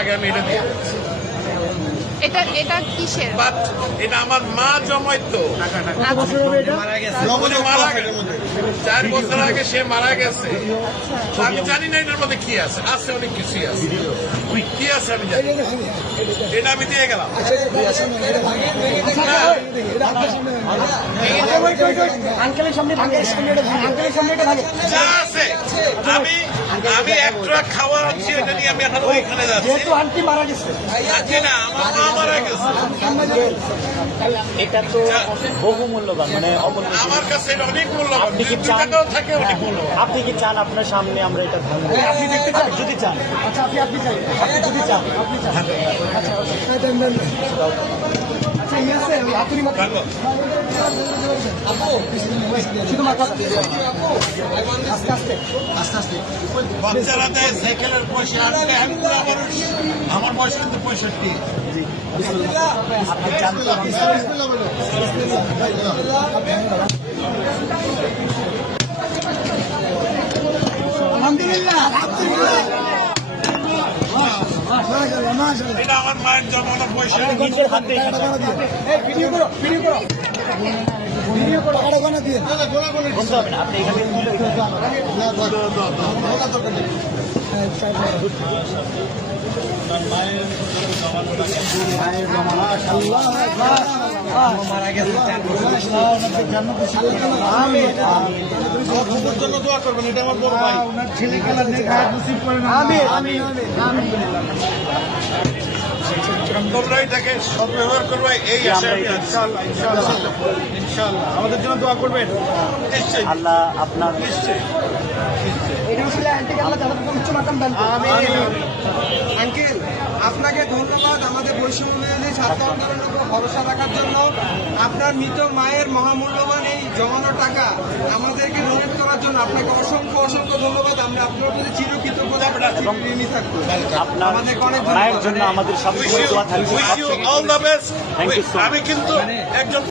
আগে আমি এটা দিয়ে এটা এটা কিসের? বাট এটা আমার মা জমাইতো। উনি মারা চার বছর আগে। সে মারা গেছে। আমি জানি না এটার মধ্যে কি আছে। আছে অনেক কিছুই আছে। কি আছে আমি জানি এটা আমি দিয়ে গেলাম। আছে। আমি আমি এক ট্রাক খাওয়া আনছি এটা নিয়ে আমি এখন ওইখানে যাচ্ছি। যেহেতু আন্টি মারা গেছে। আজকে না আমার মা মারা গেছে। এটা তো বহু মূল্যবান মানে অমূল্য। আমার কাছে এটা অনেক মূল্যবান। আপনি কি চান? থাকে অনেক মূল্যবান। আপনি কি চান আপনার সামনে আমরা এটা ভাঙবো আপনি দেখতে চান? যদি চান। আচ্ছা আপনি আপনি চাই আপনি যদি চান আপনি চান। আচ্ছা আচ্ছা আচ্ছা। বাচ্চারা দেয় সাইকেলের পয়সা আমি বুড়া মানুষ আমার বয়স কিন্তু পঁয়ষট্টি। আলহামদুলিল্লাহ আলহামদুলিল্লাহ। এটা আমার মায়ের জমানো পয়সা নিজের হাতে ভিডিও করো ভিডিও করো। আপনি এখানে মারা গেছে জন্য দোয়া করবেন এটা আমার বড় ভাই আমি আমিন আমিন তোমরা এটাকে সদ্ব্যবহার করবে এই আমাদের জন্য দোয়া করবেন। নিশ্চয়ই। আল্লাহ আপনার নিশ্চয়ই। আঙ্কেল আপনাকে ধন্যবাদ আমাদের বৈষম্য ছাত্র আন্দোলনের উপর ভরসা রাখার জন্য। আপনার মৃত মায়ের মহামূল্যবান এই জমানো টাকা আমাদেরকে ডোনেট করার জন্য আপনাকে অসংখ্য অসংখ্য ধন্যবাদ। আমরা আপনার প্রতি চিরকৃতজ্ঞতা আমাদের আপনার জন্য আমাদের সবসময় দোয়া you all the best Thank you so much. আমি কিন্তু একজন